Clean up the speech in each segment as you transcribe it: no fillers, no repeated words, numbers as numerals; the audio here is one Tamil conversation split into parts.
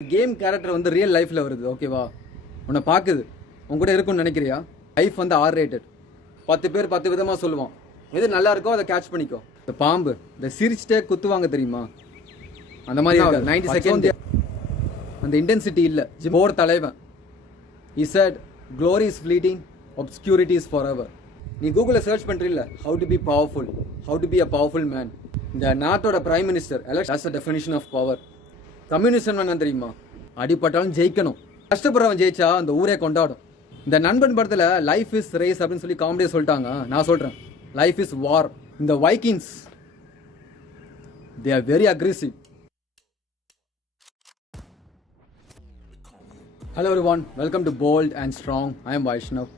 கேம் கேரக்டர் வந்து ரியல் லைஃப்ல வருது ஓகேவா? உன்னை பார்க்குது, உன் கூட இருக்கும்னு நினைக்கிறியா? லைஃப் வந்து ஆர் ரேட்டட். 10 பேர் 10 விதமாக சொல்லுவான். எது நல்லா இருக்கோ அதை கேட்ச் பண்ணிக்கோ. இந்த பாம்பு இந்த சிரிச்சிட்டே குத்துவாங்க தெரியுமா? அந்த மாதிரி 90 செகண்ட் அந்த இன்டென்சிட்டி இல்லை. போர் தலைவன் he said glory is fleeting, obscurity is forever. நீ கூகுளில் search பண்ணுறீல்ல how to be powerful, how to be a powerful man. இந்த நாட்டோட prime minister elect as a definition of power. Communist என்ன தெரியுமா? அடிப்பட்டாலும் ஜெயிக்கணும். கஷ்டப்படுறவன் ஜெயிச்சா அந்த ஊரே கொண்டாடும். இந்த நண்பன் படத்தில் லைஃப் இஸ் ரேஸ் அப்படின்னு சொல்லி காமெடியாக சொல்லிட்டாங்க. நான் சொல்கிறேன் லைஃப் இஸ் வார். இந்த Vikings they are very aggressive. Hello everyone, welcome to Bold and Strong. I am Vaishnav.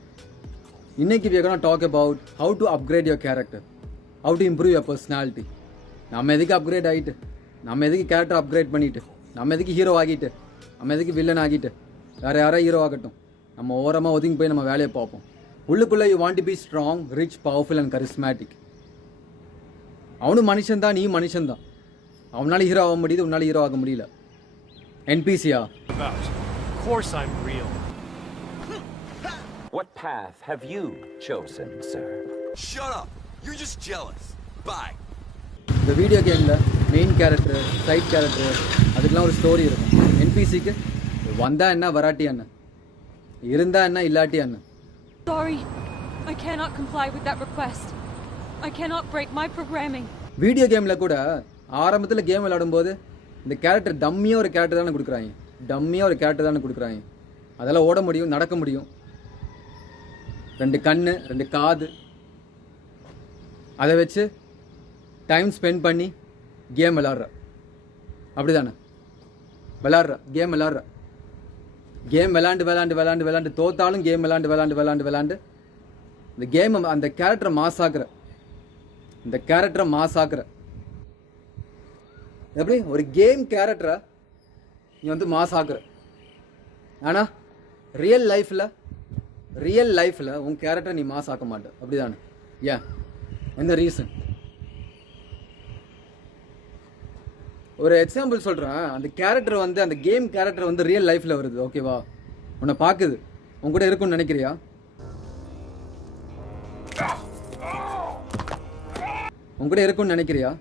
இன்னைக்கு we are going to talk about how to upgrade your character, how to improve your personality. நம்ம எதுக்கு அப்கிரேட் ஆகிட்டு, நம்ம எதுக்கு கேரக்டர் அப்கிரேட் பண்ணிட்டு, நம்ம எதுக்கு ஹீரோ ஆகிட்டு, நம்ம எதுக்கு வில்லன் ஆகிட்டு, வேறு யாரோ ஹீரோ ஆகட்டும், நம்ம ஓரமாக ஒதுங்கி போய் நம்ம வேலையை பார்ப்போம். உள்ளுக்குள்ளே you want to be strong, rich, powerful and charismatic. அவனும் மனுஷன்தான், நீ மனுஷன்தான். அவனால ஹீரோ ஆக முடியுது, உன்னால ஹீரோ ஆக முடியல. என்பிசியா? Of course I'm real. What path have you chosen, sir? Shut up! You're just jealous. Bye. இந்த வீடியோ கேமில் மெயின் கேரக்டர், சைட் கேரக்டர், அதுக்கெலாம் ஒரு ஸ்டோரி இருக்கும். என்பிசிக்கு வந்தா என்ன, வராட்டி என்ன, இருந்தா என்ன, இல்லாட்டி என்ன. Sorry, I cannot comply with that request. I cannot break my programming. Video கேமில் கூட ஆரம்பத்தில் கேம் விளையாடும்போது இந்த கேரக்டர் டம்மியாக ஒரு கேரக்டர் தானே கொடுக்குறாங்க. டம்மியாக ஒரு கேரக்டர் தானே கொடுக்குறாங்க. அதெல்லாம் ஓட முடியும், நடக்க முடியும். 2 கண்ணு 2 காது, அதை வச்சு டைம் ஸ்பெண்ட் பண்ணி கேம் விளாட்ற. அப்படி தானே விளாட்ற, கேம் விளாட்ற. கேம் விளாண்டு விளாண்டு விளாண்டு விளாண்டு தோத்தாலும் கேம் விளாண்டு விளாண்டு விளாண்டு விளாண்டு இந்த கேம் அந்த கேரக்டரை மாசாக்குற. இந்த கேரக்டரை மாசாக்குற. எப்படி ஒரு கேம் கேரக்டரை நீ வந்து மாசாக்குற. ஆனால் ரியல் லைஃப்பில் உன் கேரக்டரை நீ மாசாக்க மாட்ட. அப்படி தானே? ஏன், எந்த ரீசன்? ஒரு எக்ஸாம்பிள் சொல்கிறேன். அந்த கேரக்டர் வந்து அந்த கேம் கேரக்டர் வந்து ரியல் லைஃப்பில் வருது ஓகேவா? உன்னை பார்க்குது, உன் கூட இருக்கும்னு நினைக்கிறியா? உன் கூட இருக்கும்னு நினைக்கிறியா?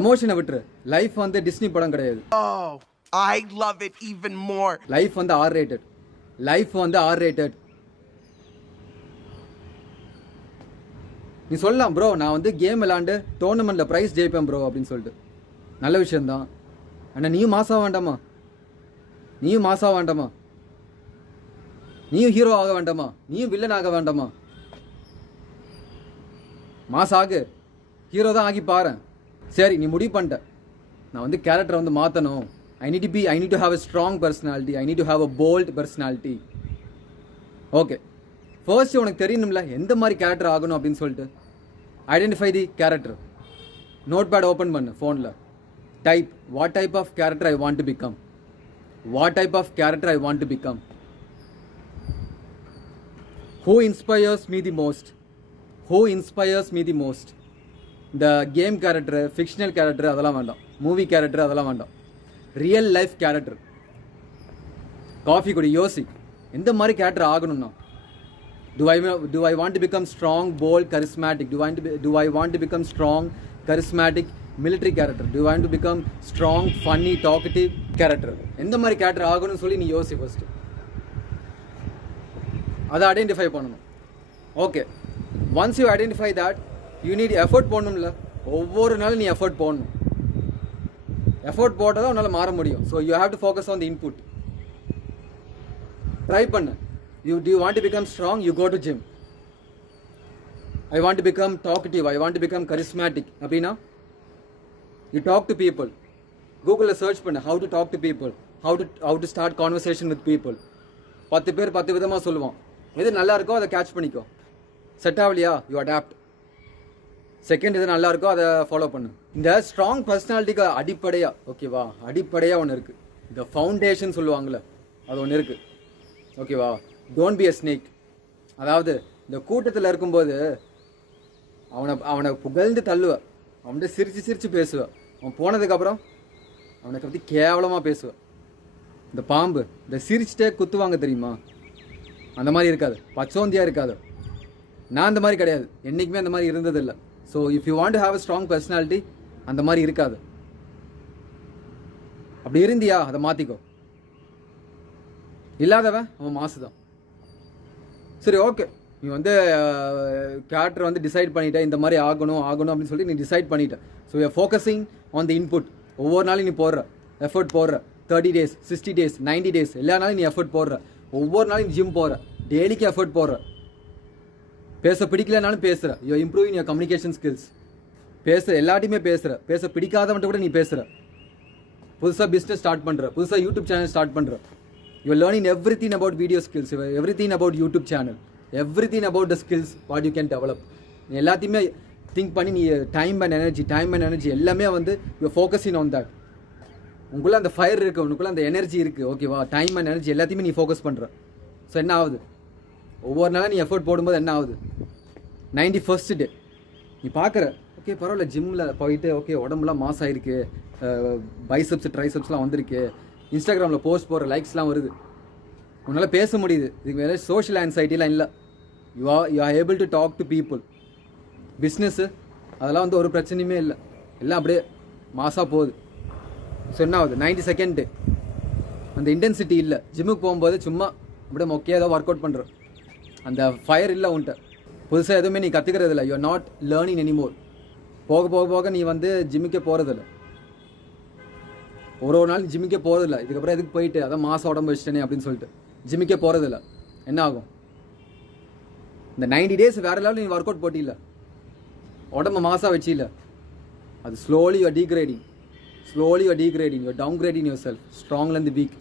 எமோஷனை விட்டுரு. லைஃப் வந்து டிஸ்னி படம் கிடையாது. Oh, I love it even more. Life வந்து ஆர் ரேட்டட். லைஃப் வந்து ஆர் ரேட்டட். நீ சொல்லலாம் ப்ரோ நான் வந்து கேம் விளாண்டு டோர்னமெண்ட்டில் ப்ரைஸ் ஜெயிப்பேன் ப்ரோ அப்படின்னு சொல்லிட்டு. நல்ல விஷயந்தான். ஆனால் நீயும் மாசாக வேண்டாமா? நீயும் மாசாக வேண்டாமா? நீயும் ஹீரோ ஆக வேண்டாமா? நீயும் வில்லன் ஆக வேண்டாமா? மாசாகு, ஹீரோ தான் ஆகி பாரு. சரி, நீ முடிவு பண்ணிட்ட நான் வந்து கேரக்டரை வந்து மாற்றணும். I need to have a strong personality. I need to have a bold personality. Okay, first உனக்கு தெரியணும்ல எந்த மாதிரி கேரக்டர் ஆகணும் அப்படின்னு சொல்லிட்டு. Identify the character. Notepad open பண்ணு ஃபோனில். Type what type of character I want to become. What type of character I want to become. Who inspires me the most? Who inspires me the most? இந்த கேம் கேரக்டர், ஃபிக்ஷனல் கேரக்டர் அதெல்லாம் வேண்டாம். மூவி கேரக்டர் அதெல்லாம் வேண்டாம். Real life character. காஃபி குடி, யோசி எந்த மாதிரி கேரக்டர் ஆகணும்னா. Do I want to become strong, bold, charismatic? Do I want to become strong, charismatic, military character? Do I want to become strong, funny, talkative character? எந்த மாதிரி கேரக்டர் ஆகணும்னு சொல்லி நீ யோசி ஃபர்ஸ்ட். அதை ஐடென்டிஃபை பண்ணணும். Okay, once you identify that you need effort போடணும்ல. ஒவ்வொரு நாளும் நீ எஃபர்ட் போடணும். எஃபர்ட் போட்டால் தான் உன்னால் மாற முடியும். So you have to focus on the input. Try பண்ணு. Do you want to become strong? You go to gym. I want to become talkative. I want to become charismatic. அப்படின்னா you talk to people. கூகுளில் சர்ச் பண்ணு how to talk to people, how to start conversation with people. 10 பேர் 10 விதமாக சொல்லுவான். எது நல்லா இருக்கோ அதை கேட்ச் பண்ணிக்கோ. செட் ஆகலையா யூ அடாப்ட். செகண்ட் எது நல்லா இருக்கோ அதை ஃபாலோ பண்ணு. இந்த ஸ்ட்ராங் பர்சனாலிட்டிக்கு அடிப்படையாக ஓகேவா, அடிப்படையாக ஒன்று இருக்குது. இந்த ஃபவுண்டேஷன் சொல்லுவாங்கள்ல, அது ஒன்று இருக்குது ஓகேவா. Don't be a snake. அதாவது இந்த கூட்டத்தில் இருக்கும்போது அவனை புகழ்ந்து தள்ளுவேன், அவன்கிட்ட சிரித்து பேசுவேன். அவன் போனதுக்கப்புறம் அவனை பற்றி கேவலமாக பேசுவேன். இந்த பாம்பு இந்த சிரிச்சிட்டே குத்துவாங்க தெரியுமா, அந்த மாதிரி இருக்காது, பச்சோந்தியாக இருக்காது. நான் அந்த மாதிரி கிடையாது, என்றைக்குமே அந்த மாதிரி இருந்ததில்லை. So if you want to have a strong personality அந்த மாதிரி இருக்காது. அப்படி இருந்தியா அதை மாற்றிக்கோ. இல்லாதவன் அவன் மாசு தான். சரி ஓகே, நீ வந்து கேரக்டர் வந்து டிசைட் பண்ணிட்ட, இந்த மாதிரி ஆகணும் அப்படின்னு சொல்லி நீ டிசைட் பண்ணிட்ட. So you are focusing on the input. ஒவ்வொரு நாளும் நீ போடுற எஃபர்ட் போடுற, 30 days 60 days 90 days எல்லா நாளும் நீ எஃபர்ட் போடுற. ஒவ்வொரு நாளும் நீ ஜிம் போகிற, டெய்லிக்கு எஃபர்ட் போடுற. பேச பிடிக்கலனாலும் பேசுகிற, you improving your communication skills. பேசுகிற எல்லாத்தையுமே பேசுகிற, பேச பிடிக்காதவன்ட்ட கூட நீ பேசுகிற. புதுசாக பிஸ்னஸ் ஸ்டார்ட் பண்ணுற, புதுசாக யூடியூப் சேனல் ஸ்டார்ட் பண்ணுற. You learning everything about video skills, everything about YouTube channel, everything about the skills what you can develop. நீ எல்லாத்தையுமே திங்க் பண்ணி நீ டைம் அண்ட் எனர்ஜி எல்லாமே வந்து யூ ஃபோக்கஸிங் ஆன் தட். உங்களுக்குள்ள அந்த ஃபயர் இருக்குது, உனக்குள்ள அந்த எனர்ஜி இருக்குது, ஓகேவா? டைம் அண்ட் எனர்ஜி எல்லாத்தையுமே நீ ஃபோக்கஸ் பண்ணுற. ஸோ என்ன ஆகுது, ஒவ்வொரு நாளும் நீ எஃபோர்ட் போடும்போது என்ன ஆகுது, 91st day நீ பார்க்குற, ஓகே பரவாயில்ல ஜிம்மில் போயிட்டு ஓகே உடம்புலாம் மாஸ் ஆகிருக்கு, பைசப்ஸ் ட்ரைசப்ஸ்லாம் வந்திருக்கு, இன்ஸ்டாகிராமில் போஸ்ட் போடுற லைக்ஸ்லாம் வருது, உன்னால் பேச முடியுது. இதுக்கு வேறு சோஷியல் ஆன்சைட்டிலாம் இல்லை. You are able to talk to people. Business அதெல்லாம் வந்து ஒரு பிரச்சனையுமே இல்லை, எல்லாம் அப்படியே மாசாக போகுது. ஸோ என்ன ஆகுது, 92nd day அந்த இன்டென்சிட்டி இல்லை. ஜிம்முக்கு போகும்போது சும்மா அப்படியே மொக்கையாக ஏதோ ஒர்க் அவுட் பண்ணுற அந்த ஃபயர் இல்லை உன்ட்ட. புதுசாக எதுவுமே நீ கற்றுக்கிறது இல்லை. You R not learning anymore. போக போக போக நீ வந்து ஜிம்முக்கே போகிறதில்ல. ஒரு நாள் ஜிம்முக்கே போகிறதில்ல. இதுக்கப்புறம் எதுக்கு போயிட்டு அதான் மாதம் உடம்பு வச்சிட்டேனே அப்படின்னு சொல்லிட்டு ஜிம்முக்கே போகிறதில்ல. என்ன ஆகும், இந்த 90 days வேறு லெவலில் நீ ஒர்க் அவுட் போட்டியில்ல, உடம்பு மாசாக வச்சில்ல, அது slowly you are degrading, slowly you are degrading, you are downgrading yourself, strongலேருந்து weak.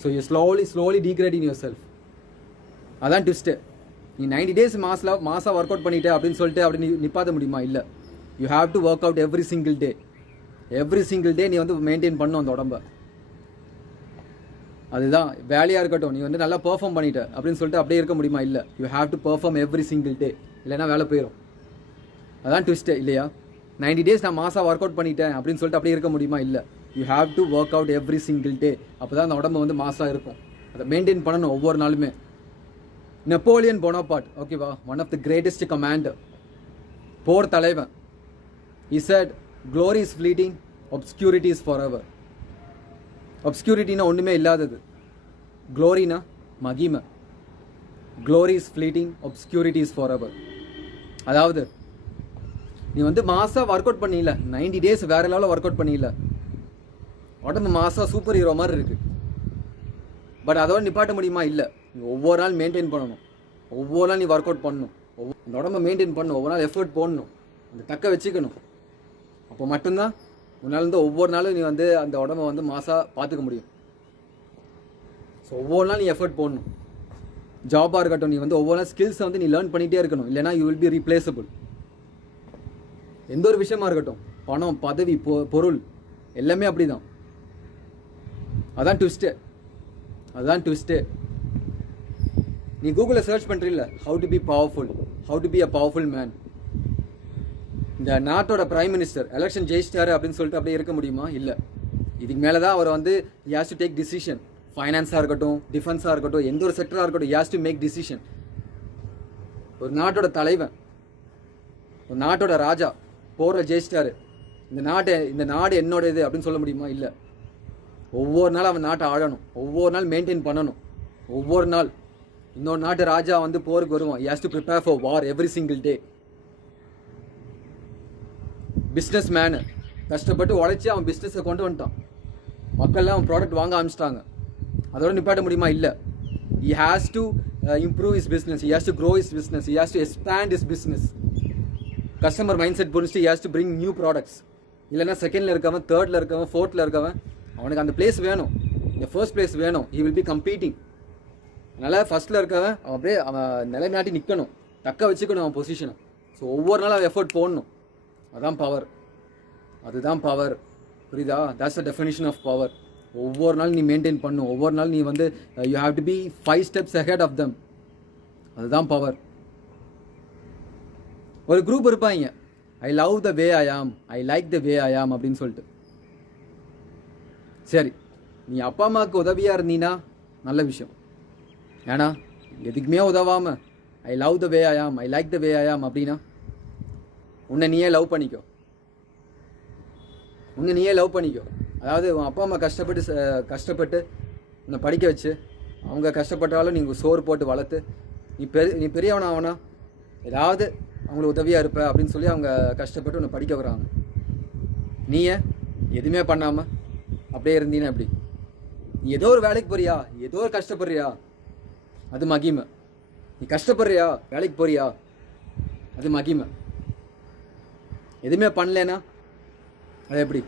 So you are slowly degrading yourself. அதான் ட்விஸ்ட்டு. நீ 90 days மாசாக ஒர்க் அவுட் பண்ணிட்டே அப்படின்னு சொல்லிட்டு அப்படி நீ நிப்பாத முடியுமா? இல்லை. You have to work out every single day நீ வந்து மெயின்டைன் பண்ணும் அந்த உடம்ப. அதுதான் வேலையாக இருக்கட்டும். நீ வந்து நல்லா பெர்ஃபார்ம் பண்ணிட்ட அப்படின்னு சொல்லிட்டு அப்படியே இருக்க முடியுமா? இல்லை. You have to perform every single day, இல்லைன்னா வேலை போயிடும். அதான் ட்விஸ்ட்டு இல்லையா? 90 days நான் மாசாக ஒர்க் அவுட் பண்ணிட்டேன் அப்படின்னு சொல்லிட்டு அப்படியே இருக்க முடியுமா? இல்லை. You have to work out every single day. அப்போ தான் அந்த உடம்பு வந்து மாசாக இருக்கும். அதை மெயின்டைன் பண்ணணும் ஒவ்வொரு நாளுமே. நெப்போலியன் போனபார்ட், ஓகேவா, one of the greatest commander, போர் தலைவன். He said, glory is fleeting, obscurity is forever. obscurityனா ஒன்றுமே இல்லாதது, க்ளோரினா மகிமை. glory is fleeting, obscurity is forever. அதாவது நீ வந்து மாசாக ஒர்க் அவுட் பண்ணியில, 90 days வேறு லெவலில் ஒர்க் அவுட் பண்ணியில, உடம்பு மாசாக சூப்பர் ஹீரோ மாதிரி இருக்குது. பட் அதோட நிப்பாட்ட முடியுமா? இல்லை. நீ ஒவ்வொரு நாள் மெயின்டைன் பண்ணணும், ஒவ்வொரு நாள் நீ ஒர்க் அவுட் பண்ணணும், அந்த உடம்பை மெயின்டைன் பண்ணணும், ஒவ்வொரு நாள் எஃபர்ட் போடணும், அந்த தக்க வச்சுக்கணும். அப்போ மட்டும்தான் உன்னால் வந்து ஒவ்வொரு நாளும் நீ வந்து அந்த உடம்பை வந்து மாசாக பார்த்துக்க முடியும். ஸோ ஒவ்வொரு நாள் நீ எஃபர்ட் போடணும். ஜாபாக இருக்கட்டும், நீ வந்து ஒவ்வொரு நாள் ஸ்கில்ஸை வந்து நீ லேர்ன் பண்ணிகிட்டே இருக்கணும், இல்லைனா யூ வில் பி ரீப்ளேசபிள். எந்த ஒரு விஷயமா இருக்கட்டும், பணம், பதவி, பொருள் எல்லாமே அப்படி தான். அதான் ட்விஸ்ட்டு. நீ கூகுளில் சர்ச் பண்ணுறீல்ல, how to be powerful, how to be a powerful man. இந்த நாட்டோட பிரைம் மினிஸ்டர் எலெக்ஷன் ஜெயிச்சிட்டாரு அப்படின்னு சொல்லிட்டு அப்படியே இருக்க முடியுமா? இல்லை. இதுக்கு மேலே தான் அவர் வந்து he has to take decision. ஃபைனான்ஸாக இருக்கட்டும், டிஃபென்ஸாக இருக்கட்டும், எந்த ஒரு செக்டராக இருக்கட்டும், he has to make decision. ஒரு நாட்டோட தலைவன், ஒரு நாட்டோட ராஜா போரில் ஜெயிச்சிட்டாரு, இந்த நாடு என்னோட இது அப்படின்னு சொல்ல முடியுமா? இல்லை. ஒவ்வொரு நாள் அவன் நாட்டை ஆளணும், ஒவ்வொரு நாள் மெயின்டைன் பண்ணணும். ஒவ்வொரு நாள் இன்னொரு நாட்டு ராஜா வந்து போருக்கு வருவான். he has to prepare for war every single day. Business menu கஷ்டப்பட்டு உழைச்சி அவன் பிஸ்னஸை கொண்டு வந்துட்டான், மக்கள்லாம் அவன் ப்ராடக்ட் வாங்க ஆரம்பிச்சிட்டாங்க. அதோட நிப்பாட்ட முடியுமா? இல்லை. he has to improve his business, he has to grow his business, he has to expand his business. Customer mind set புரிஞ்சுட்டு he has to bring new products. இல்லைன்னா செகண்டில் இருக்கவன், தேர்டில் இருக்கவன், ஃபோர்த்தில் இருக்கவன், அவனுக்கு அந்த பிளேஸ் வேணும், இந்த ஃபர்ஸ்ட் பிளேஸ் வேணும். he will be competing. அதனால் ஃபஸ்ட்டில் இருக்கவன் அவன் அப்படியே அவன் நிலைநாட்டி நிற்கணும், தக்க வச்சுக்கணும் அவன் பொசிஷனை. ஸோ ஒவ்வொரு நாளும் அவன் எஃபர்ட் போடணும். அதுதான் பவர். புரியுதா? that's the definition of power. ஒவ்வொரு நாள் நீ மெயின்டைன் பண்ணும், ஒவ்வொரு நாள் நீ வந்து you have to be 5 steps ahead of them. அதுதான் பவர். ஒரு குரூப் இருப்பாங்க, ஐ லவ் த வே ஐ ஆம், ஐ லைக் த வே ஐ ஆம் அப்படின்னு சொல்லிட்டு. சரி, நீ அப்பா அம்மாவுக்கு உதவியாக இருந்தீன்னா நல்ல விஷயம். ஏன்னா எதுக்குமே உதவாமல் ஐ லவ் த வே ஐ ஆம், ஐ லைக் த வே ஐ ஆம் அப்படின்னா உன்னை நீயே லவ் பண்ணிக்கோ. அதாவது உன் அப்பா அம்மா கஷ்டப்பட்டு உன்னை படிக்க வச்சு, அவங்க கஷ்டப்பட்டாலும் நீங்கள் சோறு போட்டு வளர்த்து நீ பெரியவனா ஆவனா ஏதாவது அவங்களுக்கு உதவியாக இருப்ப அப்படின்னு சொல்லி அவங்க கஷ்டப்பட்டு உன்னை படிக்க வராங்க. நீயே எதுவுமே பண்ணாமல் அப்படியே இருந்தீங்கன்னா எப்படி? நீ ஏதோ ஒரு வேலைக்கு போறியா, ஏதோ ஒரு கஷ்டப்படுறியா, அது மகிமை. நீ கஷ்டப்படுறியா, வேலைக்கு போறியா, அது மகிமை. எதுவுமே பண்ணலனா அது எப்படி?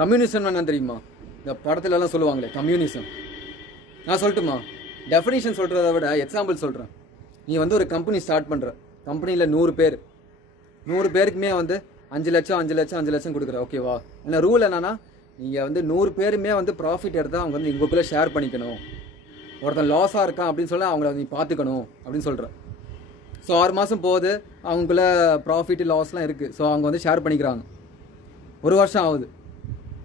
கம்யூனிசம் என்ன தெரியுமா? இந்த படத்துலலாம் சொல்லுவாங்களே கம்யூனிசம். நான் சொல்லட்டுமா? டெஃபினிஷன் சொல்கிறத விட எக்ஸாம்பிள் சொல்கிறேன். நீ வந்து ஒரு கம்பெனி ஸ்டார்ட் பண்ணுற, கம்பெனியில் 100 பேருக்குமே வந்து 5 லட்சம் கொடுக்குற, ஓகேவா? ஏன்னா ரூல் என்னன்னா, நீங்கள் வந்து 100 பேருமே வந்து ப்ராஃபிட் எடுத்தால் அவங்க வந்து உங்களுக்குள்ளே ஷேர் பண்ணிக்கணும். ஒருத்தன் லாஸாக இருக்கான் அப்படின்னு சொல்ல அவங்கள நீ பார்த்துக்கணும் அப்படின்னு சொல்கிறேன். ஸோ 6 மாதம் போகுது, அவங்களுக்குள்ள ப்ராஃபிட் லாஸ்லாம் இருக்குது. ஸோ அவங்க வந்து ஷேர் பண்ணிக்கிறாங்க. 1 வருஷம் ஆகுது.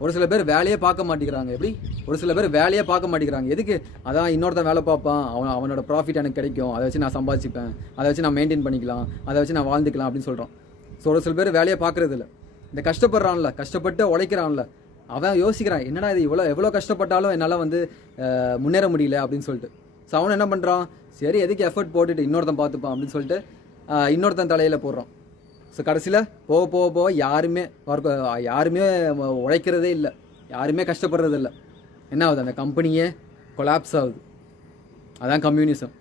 ஒரு சில பேர் வேலையே பார்க்க மாட்டேங்கிறாங்க. எப்படி? ஒரு சில பேர் வேலையே பார்க்க மாட்டேங்கிறாங்க. எதுக்கு? அதான் இன்னொருத்தன் வேலை பார்ப்பான், அவனோட ப்ராஃபிட் எனக்கு கிடைக்கும், அதை வச்சு நான் சம்பாதிச்சுப்பேன், அதை வச்சு நான் மெயின்டைன் பண்ணிக்கலாம், அதை வச்சு நான் வாழ்ந்துக்கலாம் அப்படின்னு சொல்கிறோம். ஸோ ஒரு சில பேர் வேலையை பார்க்குறது இல்லை. இந்த கஷ்டப்பட்டு உழைக்கிறான்ல, அவன் யோசிக்கிறான், என்னடா இது எவ்வளோ கஷ்டப்பட்டாலும் என்னால் வந்து முன்னேற முடியல அப்படின்னு சொல்லிட்டு. ஸோ அவன் என்ன பண்ணுறான், சரி எதுக்கு எஃபர்ட் போட்டுட்டு இன்னொருத்தன் பார்த்துப்பான் அப்படின்னு சொல்லிட்டு இன்னொருத்தன் தலையில் போடுறான். ஸோ கடைசியில் போக யாருமே உழைக்கிறதே இல்லை, யாருமே கஷ்டப்படுறது இல்லை. என்ன ஆகுது? அந்த கம்பெனியே கொலாப்ஸ் ஆகுது. அதான் கம்யூனிசம்.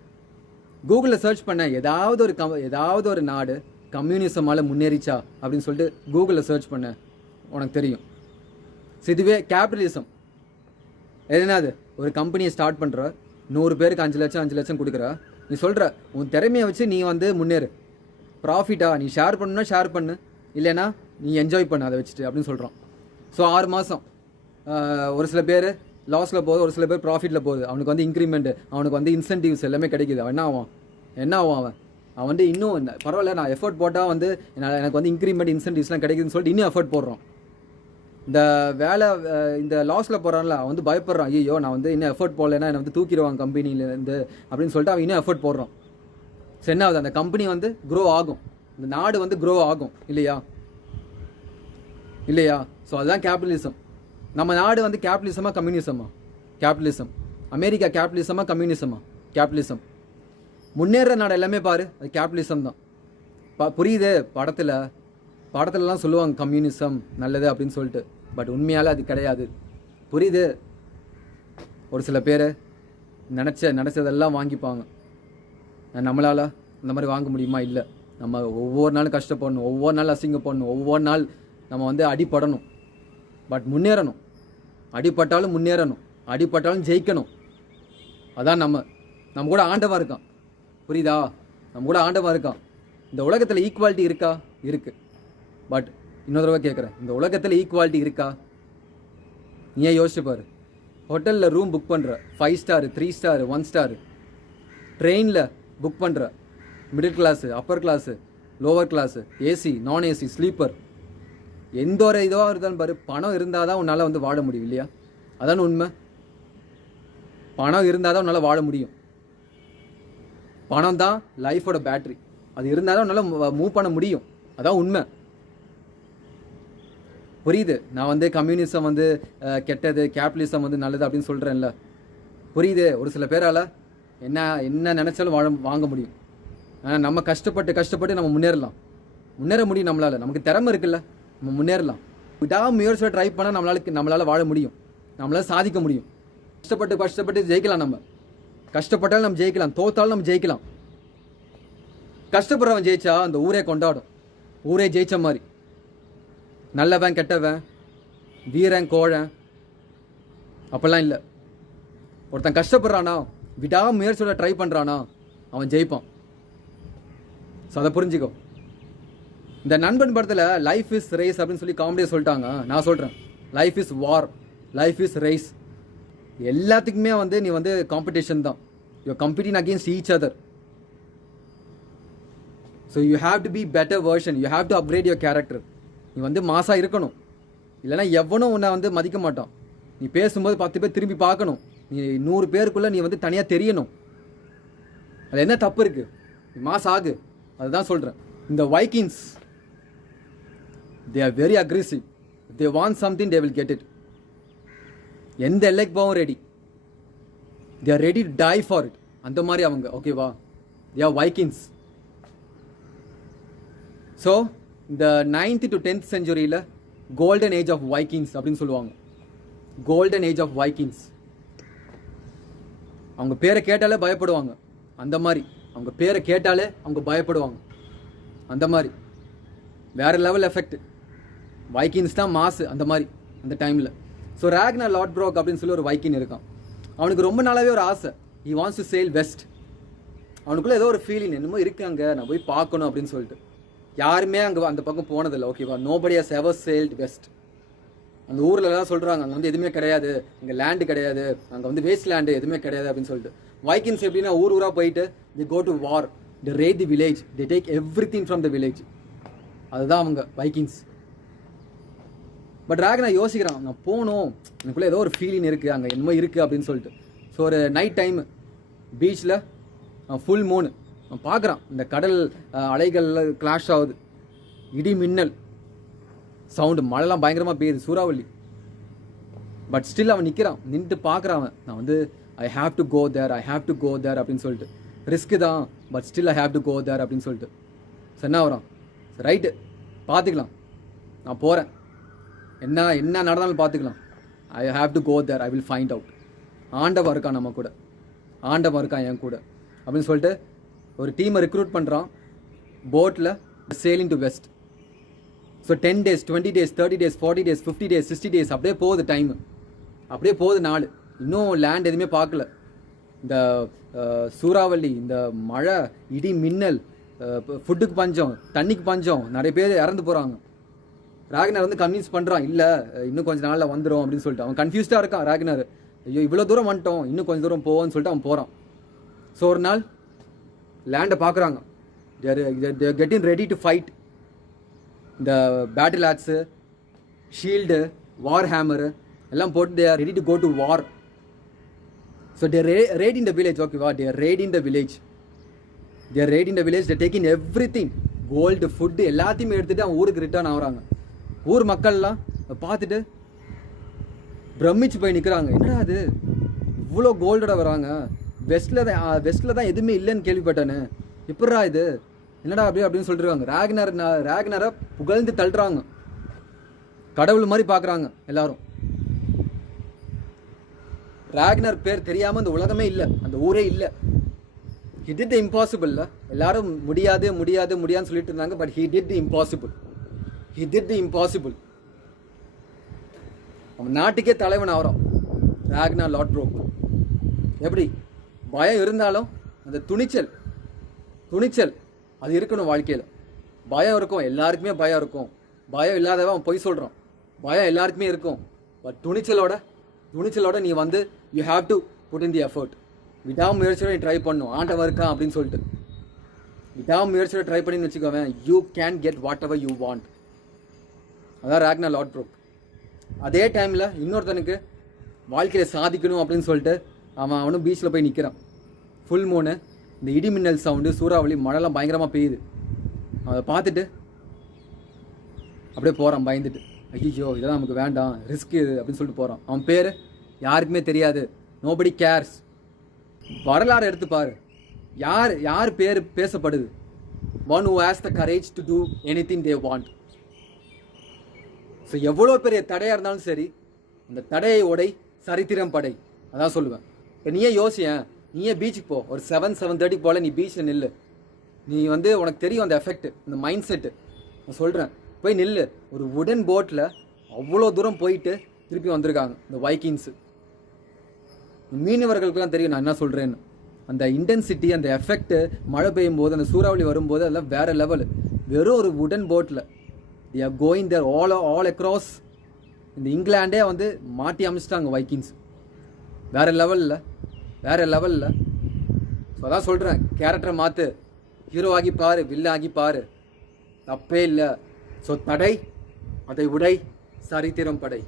கூகுளில் சர்ச் பண்ண ஏதாவது ஒரு நாடு கம்யூனிசமால் முன்னேறிச்சா அப்படின்னு சொல்லிட்டு கூகுளில் சர்ச் பண்ண உனக்கு தெரியும். ஸோ இதுவே கேபிட்டலிசம். என்னது? ஒரு கம்பெனியை ஸ்டார்ட் பண்ணுற, 100 பேருக்கு 5 லட்சம் கொடுக்குற, நீ சொல்கிற உன் திறமையை வச்சு நீ வந்து முன்னேறு, ப்ராஃபிட்டா நீ ஷேர் பண்ணுன்னா ஷேர் பண்ணு, இல்லைன்னா நீ என்ஜாய் பண்ணு அதை வச்சுட்டு அப்படின்னு சொல்கிறான். ஸோ 6 மாதம் ஒரு சில பேர் லாஸில் போகுது, ஒரு சில பேர் ப்ராஃபிட்டில் போகுது. அவனுக்கு வந்து இன்க்ரிமெண்ட், அவனுக்கு வந்து இன்சென்டிவ்ஸ் எல்லாமே கிடைக்குது. அவன் என்ன ஆகும் அவன் வந்து இன்னும் பரவாயில்ல, நான் எஃபர்ட் போட்டால் வந்து எனக்கு வந்து இன்க்ரிமெண்ட் இன்சென்டிவ்ஸ்லாம் கிடைக்குதுன்னு சொல்லிட்டு இன்னும் எஃபர்ட் போடுறான். இந்த லாஸில் போகிறான்ல, அவன் வந்து பயப்படுறான், ஐயோ நான் வந்து இன்னும் எஃபர்ட் போடலைன்னா என்னை வந்து தூக்கிடுவாங்க கம்பெனிலேருந்து அப்படின்னு சொல்லிட்டு அவன் இன்னும் எஃபர்ட் போடுறான். ஸோ என்ன ஆகுது? அந்த கம்பெனி வந்து க்ரோ ஆகும், இந்த நாடு வந்து க்ரோ ஆகும், இல்லையா? ஸோ அதுதான் கேபிட்டலிசம். நம்ம நாடு வந்து கேபிட்டலிசமா கம்யூனிசமா? கேபிட்டலிசம். அமெரிக்கா கேபிட்டலிசமா கம்யூனிசமா? கேபிட்டலிசம். முன்னேற நாடு எல்லாமே பாரு, அது கேபிட்டலிசம் தான். புரியுது? படத்துலலாம் சொல்லுவாங்க கம்யூனிசம் நல்லது அப்படின்னு சொல்லிட்டு, பட் உண்மையால் அது கிடையாது. புரியுது? ஒரு சில பேர் நினச்சதெல்லாம் வாங்கிப்பாங்க. நம்மளால் அந்த மாதிரி வாங்க முடியுமா? இல்லை. நம்ம ஒவ்வொரு நாளும் கஷ்டப்படணும், ஒவ்வொரு நாள் அசிங்கப்படணும், ஒவ்வொரு நாள் நம்ம வந்து அடிப்படணும், பட் முன்னேறணும். அடிப்பட்டாலும் முன்னேறணும், அடிப்பட்டாலும் ஜெயிக்கணும். அதான் நம்ம கூட ஆண்டவன் இருக்கான். புரியுதா? நம்ம கூட ஆண்டவன் இருக்கான். இந்த உலகத்தில் ஈக்குவாலிட்டி இருக்கா? இருக்குது. பட் இன்னொரு தடவை கேட்குறேன், இந்த உலகத்தில் ஈக்குவாலிட்டி இருக்கா? நீ ஏன் யோசிச்சு பாரு. ஹோட்டலில் ரூம் புக் பண்ணுற, 5 ஸ்டார் 3 ஸ்டார் 1 ஸ்டார், ட்ரெயினில் புக் பண்ணுற, middle class Appar class lower class, AC நான் ஏசி ஸ்லீப்பர், எந்த ஒரு இதுவாக இருந்தாலும் பாரு, பணம் இருந்தால் தான் உன்னால் வந்து வாழ முடியும், இல்லையா? அதான உண்மை. பணம் இருந்தால் தான் உன்னால் வாழ முடியும். பணம் தான் லைஃபோட பேட்ரி. அது இருந்தால் தான் உன்னால் மூவ் பண்ண முடியும். அதான் உண்மை. புரியுது? நான் வந்து கம்யூனிசம் வந்து கெட்டது, கேபிட்டலிசம் வந்து நல்லது அப்படின்னு சொல்கிறேன்ல. புரியுது? ஒரு சில பேரால் என்ன நினச்சாலும் வாங்க முடியும். ஆனால் நம்ம கஷ்டப்பட்டு நம்ம முன்னேற முடியும். நமக்கு திறமை இருக்குல்ல, நம்ம முன்னேறலாம். முயற்சியை ட்ரை பண்ணால் நம்மளால் வாழ முடியும், நம்மளால் சாதிக்க முடியும். கஷ்டப்பட்டு ஜெயிக்கலாம். நம்ம கஷ்டப்பட்டாலும் நம்ம ஜெயிக்கலாம், தோத்தாலும் நம்ம ஜெயிக்கலாம். கஷ்டப்படுறவன் ஜெயிச்சா அந்த ஊரே கொண்டாடும், ஊரே ஜெயிச்ச மாதிரி. நல்லவன் கெட்டவன், வீரன் கோழன் அப்பெல்லாம் இல்லை. ஒருத்தன் கஷ்டப்படுறானா, முயற்சியோட ட்ரை பண்ணுறானா, அவன் ஜெயிப்பான். ஸோ அதை புரிஞ்சுக்கோ. இந்த நண்பன் படத்தில் லைஃப் இஸ் ரேஸ் அப்படின்னு சொல்லி காமெடியாக சொல்லிட்டாங்க. நான் சொல்கிறேன், life is war, life is race. எல்லாத்துக்குமே வந்து நீ வந்து காம்படிஷன் தான். You are competing against each other. So you have to be better version, you have to upgrade your character. நீ வந்து மாசாக இருக்கணும், இல்லைன்னா எவனும் உன்னை வந்து மதிக்க மாட்டான். நீ பேசும்போது 10 பேர் திரும்பி பார்க்கணும். நீ 100 பேருக்குள்ளே நீ வந்து தனியாக தெரியணும். அது என்ன தப்பு இருக்குது? நீ மாஸ் ஆகு. அதுதான் சொல்கிறேன். இந்த Vikings they are very aggressive. If they want something they will get it. எந்த எல்லைக்கு போகவும் ready. they are ready to die for it. அந்த மாதிரி அவங்க ஓகேவா? they are Vikings. ஸோ இந்த 9th to 10th செஞ்சுரியில் கோல்டன் ஏஜ் ஆஃப் வைக்கிங்ஸ் அப்படின்னு சொல்லுவாங்க. Golden age of Vikings. அவங்க பேரை கேட்டாலே பயப்படுவாங்க. அந்த மாதிரி அவங்க பேரை கேட்டாலே அவங்க பயப்படுவாங்க. அந்த மாதிரி வேற லெவல் எஃபெக்ட். வைக்கிங்ஸ் தான் மாசு அந்த மாதிரி அந்த டைமில். ஸோ ராக்னர் லாட்ப்ரோக் அப்படின்னு சொல்லி ஒரு வைக்கின் இருக்கான். அவனுக்கு ரொம்ப நாளாகவே ஒரு ஆசை. he wants to sail west. அவனுக்குள்ளே ஏதோ ஒரு ஃபீலிங் என்னமோ இருக்கு அங்கே, நான் போய் பார்க்கணும் அப்படின்னு சொல்லிட்டு. யாருமே அங்கே அந்த பக்கம் போனதில்லை ஓகேவா? nobody has ever sailed west. அந்த ஊரில் எல்லாம் சொல்கிறாங்க அங்கே வந்து எதுவுமே கிடையாது, இங்கே லேண்டு கிடையாது, அங்கே வந்து வேஸ்ட் லேண்டு எதுவுமே கிடையாது அப்படின்னு சொல்லிட்டு. வைக்கிங்ஸ் எப்படின்னா ஊர் ஊராக போயிட்டு they go to war, they raid the village, they take everything from the village. அதுதான் அவங்க வைக்கிங்ஸ். பட் ராக்னர் யோசிக்கிறான், நான் போகணும், எனக்குள்ளே ஏதோ ஒரு ஃபீலிங் இருக்குது, அங்கே என்னமோ இருக்குது அப்படின்னு சொல்லிட்டு. ஸோ ஒரு நைட் டைம் பீச்சில் ஃபுல் மூணு அவன் பார்க்குறான். இந்த கடல் அலைகளில் கிளாஷ் ஆகுது, இடி மின்னல் சவுண்டு, மழைலாம் பயங்கரமாக பெய்யுது, சூறாவளி. பட் ஸ்டில் அவன் நிற்கிறான், நின்றுட்டு பார்க்குறான். அவன் நான் வந்து I have to go there, I have to go there அப்படின்னு சொல்லிட்டு. ரிஸ்க்கு தான், but still I have to go there அப்படின்னு சொல்லிட்டு. ஸோ என்ன வரான், ரைட்டு பார்த்துக்கலாம், நான் போகிறேன், என்ன என்ன நடந்தாலும் பார்த்துக்கலாம், I have to go there, I will find out. ஆண்டவன் இருக்கான் நம்ம கூட, ஆண்டவன் இருக்கான் என் கூட அப்படின்னு சொல்லிட்டு ஒரு டீமை ரெக்ரூட் பண்ணுறான். போட்டில் selling to west. So 10 days, 20 days, 30 days, 40 days, 50 days, 60 days அப்படியே போகுது டைமு, அப்படியே போகுது நாள். இன்னும் லேண்ட் எதுவுமே பார்க்கல. இந்த சூறாவளி, இந்த மழை, இடி மின்னல், ஃபுட்டுக்கு பஞ்சம், தண்ணிக்கு பஞ்சம், நிறைய பேர் இறந்து போகிறாங்க. ராக்னர் வந்து கன்வின்ஸ் பண்ணுறான், இல்லை இன்னும் கொஞ்சம் நாளில் வந்துடும் அப்படின்னு சொல்லிட்டு. அவன் கன்ஃபியூஸ்டாக இருக்கான் ராக்னர். ஐயோ இவ்வளோ தூரம் வந்துட்டோம், இன்னும் கொஞ்சம் தூரம் போவோன்னு சொல்லிட்டு அவன் போகிறான். ஸோ ஒரு நாள் லேண்டை பார்க்குறாங்க, they're getting ready to fight. இந்த battle axe, shield, war hammer எல்லாம் போட்டு they are ready to go to war. So they're raiding the village, ஓகேவா? They're raiding the village, they're raiding the village, they're taking everything, gold, food எல்லாத்தையுமே எடுத்துகிட்டு அவன் ஊருக்கு ரிட்டர்ன் ஆகுறாங்க. ஊர் மக்கள்லாம் பார்த்துட்டு பிரமிச்சு போய் நிற்கிறாங்க. என்னடா அது இவ்வளோ கோல்டோட வராங்க, வெஸ்ட்டில் தான் எதுவுமே இல்லைன்னு கேள்விப்பட்டானே, எப்படா இது, என்னடா அப்படி அப்படின்னு சொல்லிட்டுருக்காங்க. ராக்னரை புகழ்ந்து தள்ளுறாங்க, கடவுள் மாதிரி பார்க்குறாங்க எல்லாரும். ராக்னர் பேர் தெரியாமல் அந்த உலகமே இல்லை, அந்த ஊரே இல்லை. he did the impossible. எல்லாரும் முடியாது முடியாது முடியாதுன்னு சொல்லிட்டு இருந்தாங்க. But he did the impossible. he did the impossible. அவன் நாட்டுக்கே தலைவன் ஆகிறான் ராக்னர் லாட்ப்ரோக். எப்படி பயம் இருந்தாலும் அந்த துணிச்சல் அது இருக்கணும் வாழ்க்கையில். பயம் இருக்கும், எல்லாருக்குமே பயம் இருக்கும். பயம் இல்லாதவன் அவன் பொய் சொல்கிறான். பயம் எல்லாருக்குமே இருக்கும். பட் துணிச்சலோட நீ வந்து you have to put in the effort. விடாமுயற்சியோட நீ ட்ரை பண்ணும், ஆண்டவன் இருக்கான் அப்படின்னு சொல்லிட்டு. விடாமுயற்சியோட ட்ரை பண்ணின்னு வச்சுக்கோவேன், you can get whatever you want. அதான் ராக்னர் லாட்ப்ரோக். அதே டைமில் இன்னொருத்தனுக்கு வாழ்க்கையில் சாதிக்கணும் அப்படின்னு சொல்லிட்டு அவனும் பீச்சில் போய் நிற்கிறான். ஃபுல் மூணு, இந்த இடி மின்னல் சவுண்டு, சூறாவளி, மழைலாம் பயங்கரமாக பெய்யுது. அதை பார்த்துட்டு அப்படியே போகிறான் பயந்துட்டு. ஐயோ இதெல்லாம் நமக்கு வேண்டாம், ரிஸ்க் இது அப்படின்னு சொல்லிட்டு போகிறான். அவன் பேர் யாருக்குமே தெரியாது, நோபடி கேர்ஸ். வரலாறு எடுத்து பாரு, யார் பேர் பேசப்படுது? One who has the courage to two anything they want. So எவ்வளோ பெரிய தடையாக இருந்தாலும் சரி, அந்த தடையை உடை, சரித்திரம் படை. அதான் சொல்லுவேன். இப்போ நீயே யோசியேன், நீயே பீச்சுக்கு போ, ஒரு 7-7:30 போல் நீ பீச்சில் நில்லு. நீ வந்து உனக்கு தெரியும் அந்த எஃபெக்ட், இந்த மைண்ட் செட்டு. நான் சொல்கிறேன், போய் நில்லு. ஒரு வுடன் போட்டில் அவ்வளோ தூரம் போயிட்டு திருப்பி வந்திருக்காங்க இந்த வைக்கிங்ஸு. மீனவர்களுக்கெல்லாம் தெரியும் நான் என்ன சொல்கிறேன்னு. அந்த இன்டென்சிட்டி, அந்த எஃபெக்ட்டு, மழை பெய்யும் போது, அந்த சூறாவளி வரும்போது அதெல்லாம் வேறு லெவலு. வெறும் ஒரு வுடன் போட்டில் they are going there all across இந்த இங்கிலாண்டே வந்து மாட்டி அமைச்சிட்டாங்க வைக்கிங்ஸ். வேறு லெவலில். ஸோ அதான் சொல்கிறேன், கேரக்டரை மாற்று, ஹீரோ ஆகி பாரு, வில்ல ஆகி பாரு, தப்பே இல்லை. ஸோ தடை, அதை உடை, சரித்திரம் படை.